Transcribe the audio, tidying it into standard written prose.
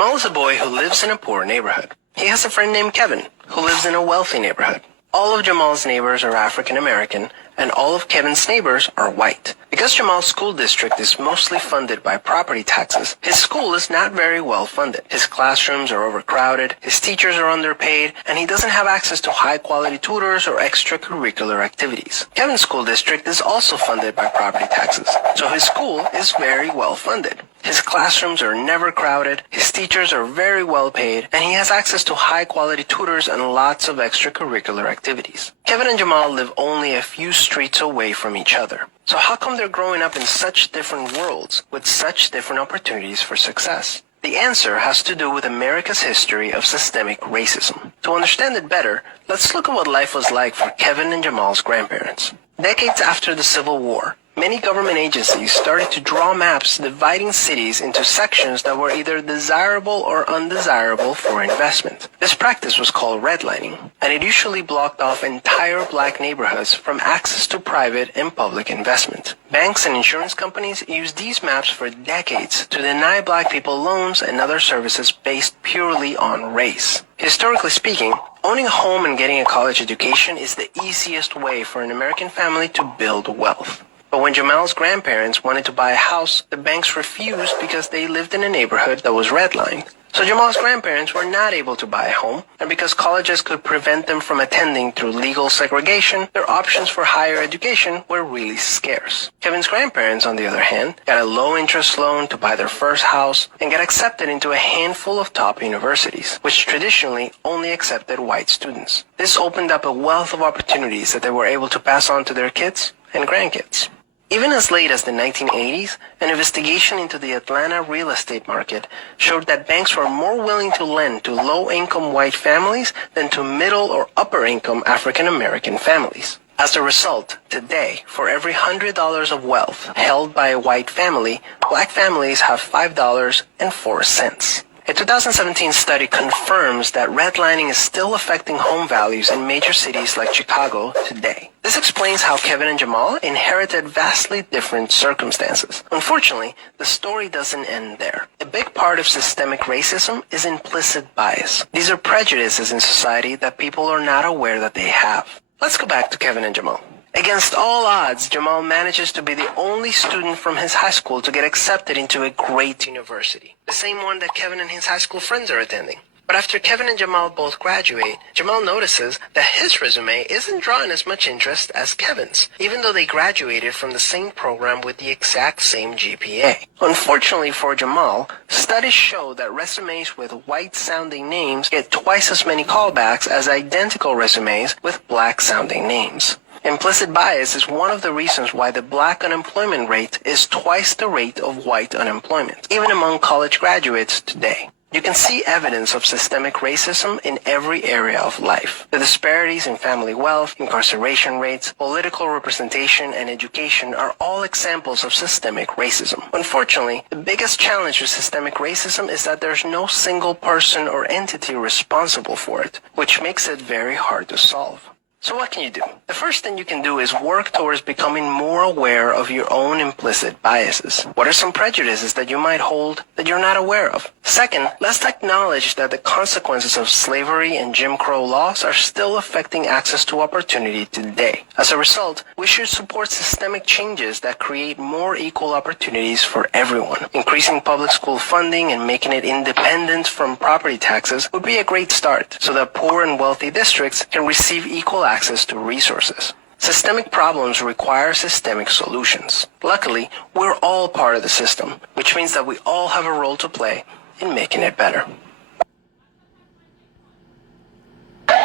Jamal is a boy who lives in a poor neighborhood. He has a friend named Kevin, who lives in a wealthy neighborhood. All of Jamal's neighbors are African American, and all of Kevin's neighbors are white. Because Jamal's school district is mostly funded by property taxes, his school is not very well funded. His classrooms are overcrowded, his teachers are underpaid, and he doesn't have access to high-quality tutors or extracurricular activities. Kevin's school district is also funded by property taxes, so his school is very well funded. His classrooms are never crowded, his teachers are very well paid, and he has access to high-quality tutors and lots of extracurricular activities. Kevin and Jamal live only a few streets away from each other. So how come they're growing up in such different worlds with such different opportunities for success? The answer has to do with America's history of systemic racism. To understand it better, let's look at what life was like for Kevin and Jamal's grandparents. Decades after the Civil War, many government agencies started to draw maps dividing cities into sections that were either desirable or undesirable for investment. This practice was called redlining, and it usually blocked off entire black neighborhoods from access to private and public investment. Banks and insurance companies used these maps for decades to deny black people loans and other services based purely on race. Historically speaking, owning a home and getting a college education is the easiest way for an American family to build wealth. But when Jamal's grandparents wanted to buy a house, the banks refused because they lived in a neighborhood that was redlined. So Jamal's grandparents were not able to buy a home, and because colleges could prevent them from attending through legal segregation, their options for higher education were really scarce. Kevin's grandparents, on the other hand, got a low-interest loan to buy their first house and got accepted into a handful of top universities, which traditionally only accepted white students. This opened up a wealth of opportunities that they were able to pass on to their kids and grandkids. Even as late as the 1980s, an investigation into the Atlanta real estate market showed that banks were more willing to lend to low-income white families than to middle or upper-income African-American families. As a result, today, for every $100 of wealth held by a white family, black families have $5.04. A 2017 study confirms that redlining is still affecting home values in major cities like Chicago today. This explains how Kevin and Jamal inherited vastly different circumstances. Unfortunately, the story doesn't end there. A big part of systemic racism is implicit bias. These are prejudices in society that people are not aware that they have. Let's go back to Kevin and Jamal. Against all odds, Jamal manages to be the only student from his high school to get accepted into a great university, the same one that Kevin and his high school friends are attending. But after Kevin and Jamal both graduate, Jamal notices that his resume isn't drawing as much interest as Kevin's, even though they graduated from the same program with the exact same GPA. Unfortunately for Jamal, studies show that resumes with white-sounding names get twice as many callbacks as identical resumes with black-sounding names. Implicit bias is one of the reasons why the black unemployment rate is twice the rate of white unemployment, even among college graduates today. You can see evidence of systemic racism in every area of life. The disparities in family wealth, incarceration rates, political representation, and education are all examples of systemic racism. Unfortunately, the biggest challenge with systemic racism is that there's no single person or entity responsible for it, which makes it very hard to solve. So what can you do? The first thing you can do is work towards becoming more aware of your own implicit biases. What are some prejudices that you might hold that you're not aware of? Second, let's acknowledge that the consequences of slavery and Jim Crow laws are still affecting access to opportunity today. As a result, we should support systemic changes that create more equal opportunities for everyone. Increasing public school funding and making it independent from property taxes would be a great start so that poor and wealthy districts can receive equal access to resources. Systemic problems require systemic solutions. Luckily, we're all part of the system, which means that we all have a role to play in making it better.